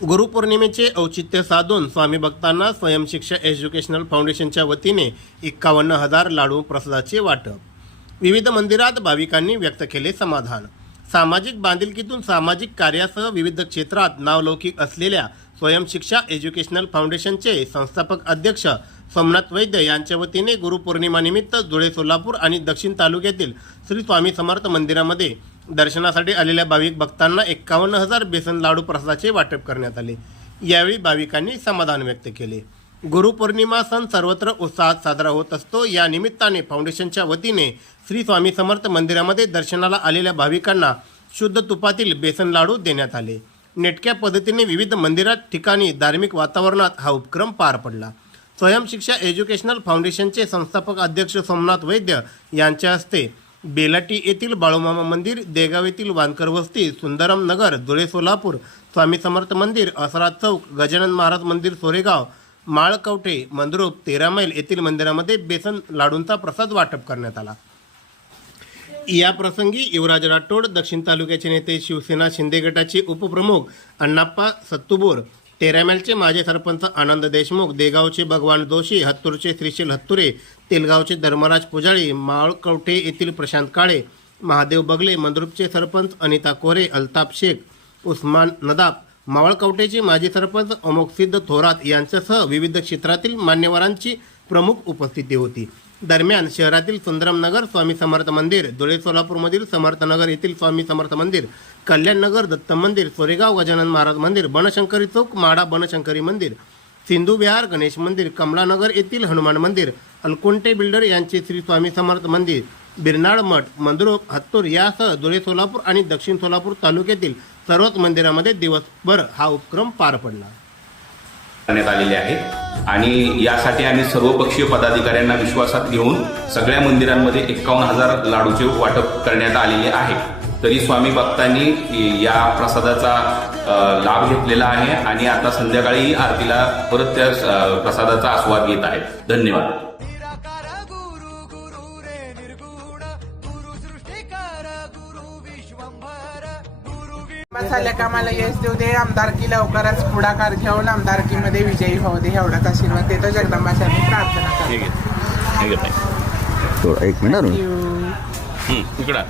गुरुपौर्णिमेचे औचित्य साधून स्वामी भक्तांना स्वयंशिक्षा एज्युकेशनल फाउंडेशनच्या वतीने एक्कावन्न हजार लाडू प्रसादाचे वाटप. विविध मंदिरात भाविकांनी व्यक्त केले समाधान. सामाजिक बांधिलकीतून सामाजिक कार्यासह विविध क्षेत्रात नावलौकिक असलेल्या स्वयंशिक्षा एज्युकेशनल फाउंडेशनचे संस्थापक अध्यक्ष सोमनाथ वैद्य यांच्या वतीने गुरुपौर्णिमानिमित्त धुळे सोलापूर आणि दक्षिण तालुक्यातील श्री स्वामी समर्थ मंदिरामध्ये दर्शनासाठी आलेल्या भाविक भक्तांना एक्कावन्न हजार बेसन लाडू प्रसादाचे वाटप करण्यात आले. यावेळी भाविकांनी समाधान व्यक्त केले. गुरुपौर्णिमा सण सर्वत्र उत्साहात साजरा होत असतो. या निमित्ताने फाउंडेशनच्या वतीने श्री स्वामी समर्थ मंदिरामध्ये दर्शनाला आलेल्या भाविकांना शुद्ध तुपातील बेसन लाडू देण्यात आले. नेटक्या पद्धतीने विविध मंदिरात ठिकाणी धार्मिक वातावरणात हा उपक्रम पार पडला. स्वयंशिक्षा एज्युकेशनल फाउंडेशनचे संस्थापक अध्यक्ष सोमनाथ वैद्य यांच्या हस्ते बेलाटी येथील बाळूमामा मंदिर देगाव येथील वानकर वस्ती सुंदरम नगर धुळे सोलापूर स्वामी समर्थ मंदिर असरा चौक गजानन महाराज मंदिर सोरेगाव माळकवठे मंद्रुप तेरा मैल येथील मंदिरामध्ये बेसन लाडूंचा प्रसाद वाटप करण्यात आला. या प्रसंगी युवराज राठोड दक्षिण तालुक्याचे नेते शिवसेना शिंदे गटाचे उपप्रमुख अण्णाप्पा सत्तुबोर तेरामेलचे माजी सरपंच आनंद देशमुख देगावचे भगवान जोशी हत्तूरचे श्रीशील हत्तुरे तेलगावचे धर्मराज पुजारी माळकवठे येथील प्रशांत काळे महादेव बगले मंद्रुपचे सरपंच अनिता कोरे अल्ताफ शेख उस्मान नदाब मावळकवटेचे माजी सरपंच अमोकसिद्ध थोरात यांच्यासह विविध क्षेत्रातील मान्यवरांची प्रमुख उपस्थिती होती. दरम्यान शहरातील सुंदरमनगर स्वामी समर्थ मंदिर धुळे सोलापूरमधील समर्थनगर येथील स्वामी समर्थ मंदिर कल्याणनगर दत्त मंदिर सोरेगाव गजानन महाराज मंदिर बनशंकरी चौक माडा बनशंकरी मंदिर सिंधू विहार गणेश मंदिर कमलानगर येथील हनुमान मंदिर अलकुंटे बिल्डर यांचे श्री स्वामी समर्थ मंदिर बिरनाळ मठ मंद्रोप हत्तूर यासह धुळे सोलापूर आणि दक्षिण सोलापूर तालुक्यातील सर्वच मंदिरामध्ये दिवसभर हा उपक्रम पार पडला. करण्यात आलेले आहेत आणि यासाठी आम्ही सर्वपक्षीय पदाधिकाऱ्यांना विश्वासात घेऊन सगळ्या मंदिरांमध्ये एक्कावन्न हजार लाडूचे वाटप करण्यात आलेले आहे. तरी स्वामी भक्तांनी या प्रसादाचा लाभ घेतलेला आहे आणि आता संध्याकाळी आरतीला परत त्या प्रसादाचा आस्वाद घेत आहेत. धन्यवाद. वि- मसाल्या कामाला यश देऊ दे आमदारकी लवकरच पुढाकार घेऊन आमदारकीमध्ये विजयी होऊ दे एवढाच आशीर्वाद देतो. जगदंबाच्या मी प्रार्थना करतो. ठीक आहे. ठीक आहे थोडा एक मिनिट इकडं.